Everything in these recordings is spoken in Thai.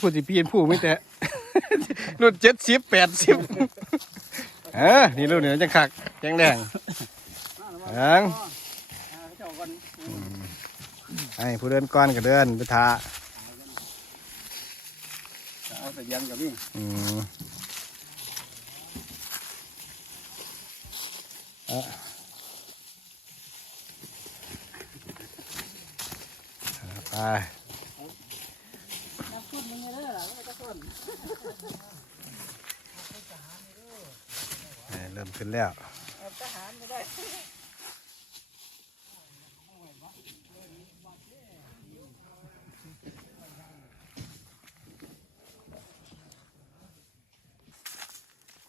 ผู้สิปีนผู้ไม่แต่รุ่นเจ็ดสิบแปดสิบเออนี่รุ่นนี้มันจะคักแข็งแรงเอิงให้ผู้เดินก่อนก็เดินไปทาเอาแต่ยังกับนี่อืมอะไป เริ่มขึ้นแล้ว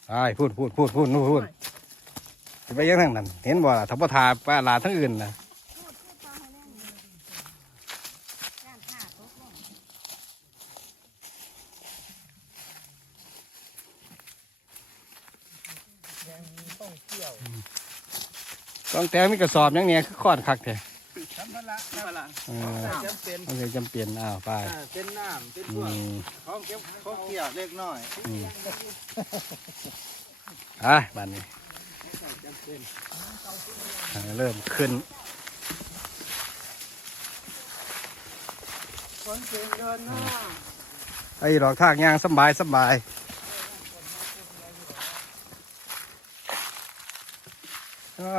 ไอ้พูดพูดพูดพูดนู่นพูดจะไปยังทางนั้น เห็นบ่ล่ะทัพพทาปลาลาทั้งอื่นนะ ต้องแต่มีกระสอบอย่างเนี้ยคือขอนคักแท้ทำพละทำพละเออจำเป็นมันเลยจำเป็นอ้าวไป อ่าเป็นน้ำเป็นอืพวกมของเก็บของเกี่ยวเล็กน้อยอืมอะบ้านนี้จำเป็นอ่าเริ่มขึ้น คนเก่งเดินหน้าไอ้ดอกทากยางสำบายสำบาย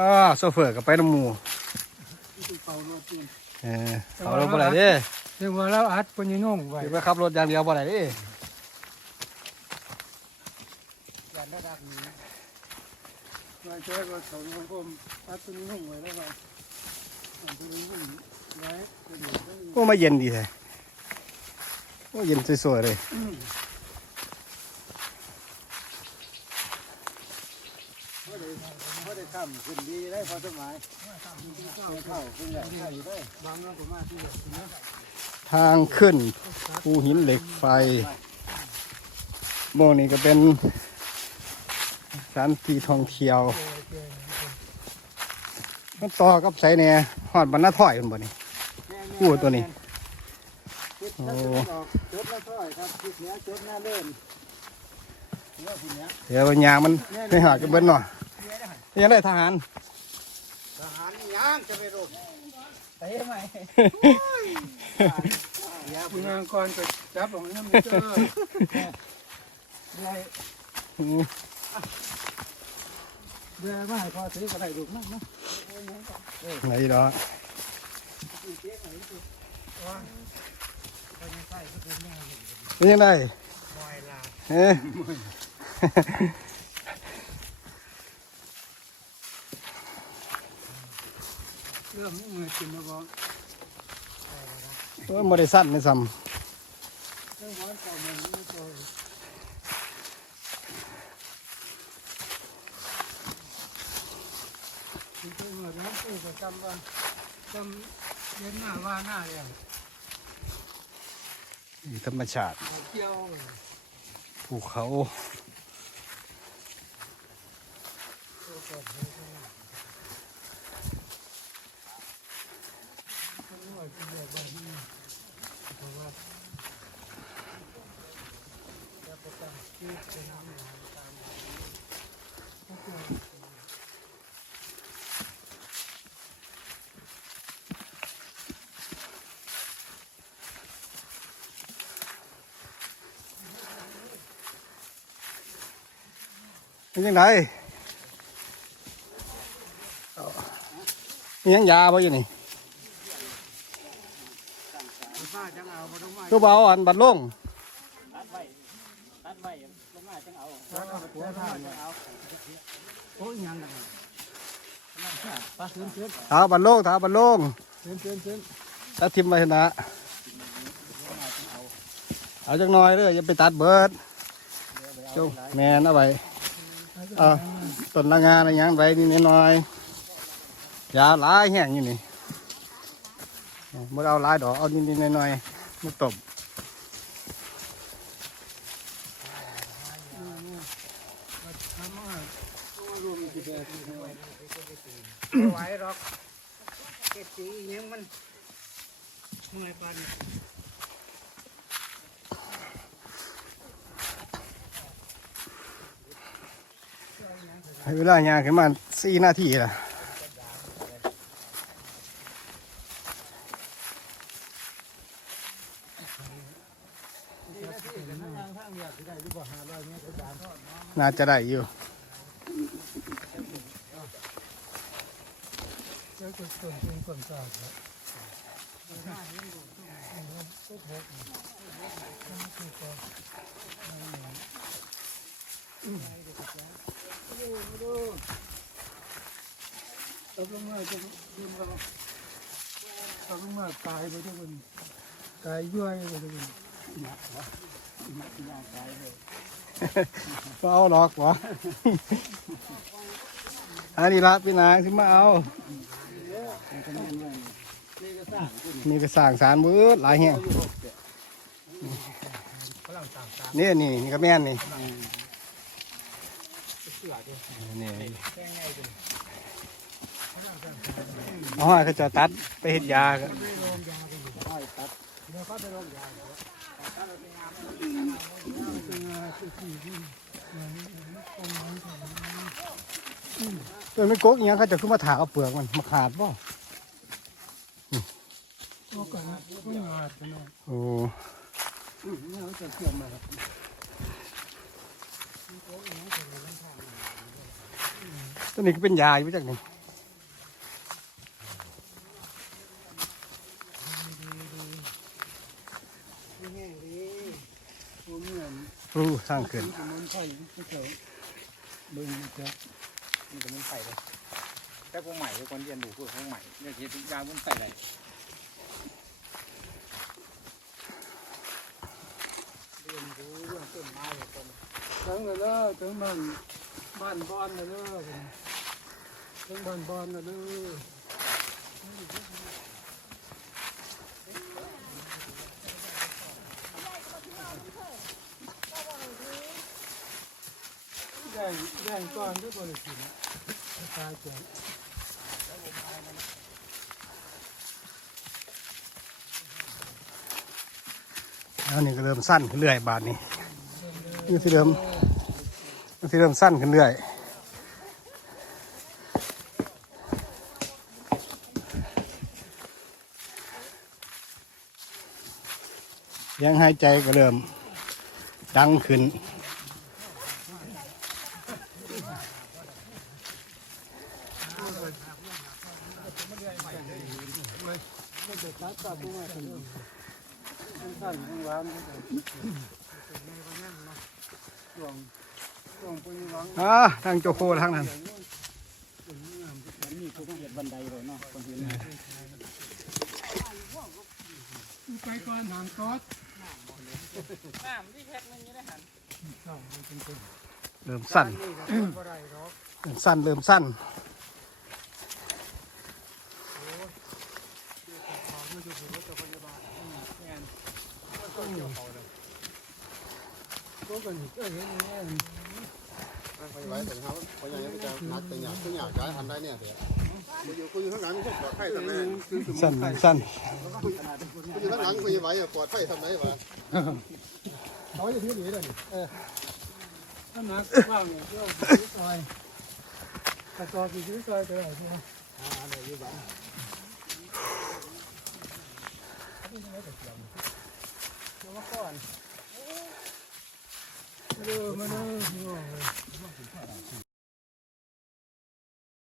อ่าโซเฟอร์กับไปน้ำหมูเป่ารถจีนเออเอารถบ่ได้เด้เรียกว่าเราอัดปนินุ่งไว้ถือว่าขับรถอย่างเดียวบ่ได้เด้ยันระดับนี้มาช่วยรถของผมผมปัดตัวนี้หุ่งไว้แล้วไปอันตัวนี้หุ่งไว้ตัวนี้ก็มีโอ้มาเย็นดีแท้โอ้เย็นสวยๆเลย เขาได้เขาได้ทำขึ้นดีได้พอสมัยเข้าข้าขึ้นใหญ่เข้าอยู่ได้บางน้องผมมาที่ทางขึ้นภูหินเหล็กไฟโมงนี้ก็เป็นสถานที่ท่องเที่ยวมันต่อกับไสเนี่ยหอดบรรณาถอยมันบ่นี่พูดตัวนี้คิดแล้จดล้วถ้อยครับคิดเนี้ยจดหน้าเล่นเดี๋ยวมันยางมันไปหากันเบิ้ลหน่อย ยังได้ทหาร ทหารย่างจะไปรบเตะไหมเดี๋ยวคุณงานก่อนก็จับของน้ำมันเจอได้เดี๋ยวมาให้พอซื้อก็ไรด้ลูกนั่งนะไหนดอกยังไงเอ๊ เริ่มมือกินแล้วบอกโอ้ยโมได้สั้นไม่ซ้เรื่องวันเก่ามันไม่พอที่เมื่อน้ำปูก็จำว่าจำเย็นหน้าว่าหน้าอย่างำธรรมชาติเกี่ยวภูเขาเป็นยังไงมี ยังยาบ่อยู่นี่ผ้าจังเอา บ่ต้องมาตัวเบาอันบัดลงหัวผ้าเนี่ยเอาโอ้ยยังไงปลาซื้อซื้อเท้าบัดลงเท้าบัดลงซื้อซื้อซื้อตัดทิมไปนะเอาจักน่อยเด้อย่าไปตัดเบิดจงแมนเอาไว้เอาต้นละงานอะไรยังไว้นี่น้อยยาหลายแห้งอยู่นี่ได้เอาหลายดอกเอานิดๆหน่อยๆ มาตบไหวหรอกเก็บสียังมันไม่อยปานให้เวลายางขึ้นมาสี่นาทีละ น่าจะได้อยู่ตกลงมาจะยินเราตกลงมาตายไปทุกคนตายย่อยไปทุกคนก็เก็เอาหรอกวะอันนี้ละพี่นางที่มาเอา นี่ก็สั่งสารมือหลายแห่งนี่นี่นี่ก็แม่นนี่นี่อ๋อเขาจะตัดไปเห็ดยาก็ เกิไม่โกกอย่างเขาจะขึ้นมาถากเอาเปลือกมันมาขาดบ่โอ้ตัวนี้ก็เป็นยาอยู่จากไหนรู้สร้างขึ้น มันจะมันใส่เลยแต่พวกใหม่เป็นคนเรียนดูพวกพวกใหม่เนี่ยคิดยามันใส่เลยเรียนรู้เรื่องต้นไม้ต้นทั้งเลยเด้อทั้งมันบ้านบอนเลยเด้อทั้งบ้านบอนเลยเด้อ แย่งแย่งก้อนด้วยบริสุทธิ์ตายใจแล้วนี่ก็เริ่มสั้นขึ้นเรื่อยบาทนี้นี่ที่เริ่มนี่ที่เริ่มสั้นขึ้นเรื่อยยังหายใจก็เริ่มดังขึ้นจะตัดตัดตรงไหนกัน สั้นข้างล่างช่วงช่วงปีหลังอ่าทางโจโคทางนั้นนี่คือต้องเห็นบันไดเลยเนาะคนเห็นไปก่อนหางกอดน้ำที่แพ็คนึงยังได้หันเริ่มสั้นนี่ก็บ่ได้หรอกเริ่มสั้นเริ่มสั้นก็เป็นก็เห็นแน่ไปไว้แต่ครับเพราะอย่างนี้มันจะนักแต่อย่างตัวอย่างย้ายทำได้เนี่ยเดี๋ยวกูอยู่กูอยู่ข้างหลังมันก็ปลอดภัยทำไมสั้นสั้นกูอยู่ข้างหลังกูอยู่ไว้ปลอดภัยทำไมวะเขาจะถือหนีเลยเออถ้านักบ้างเนี่ยเที่ยวถือซอยกระสอบถือซอยไปไหนใช่ไหมเมาก่อนมาเร็วมาเร็ว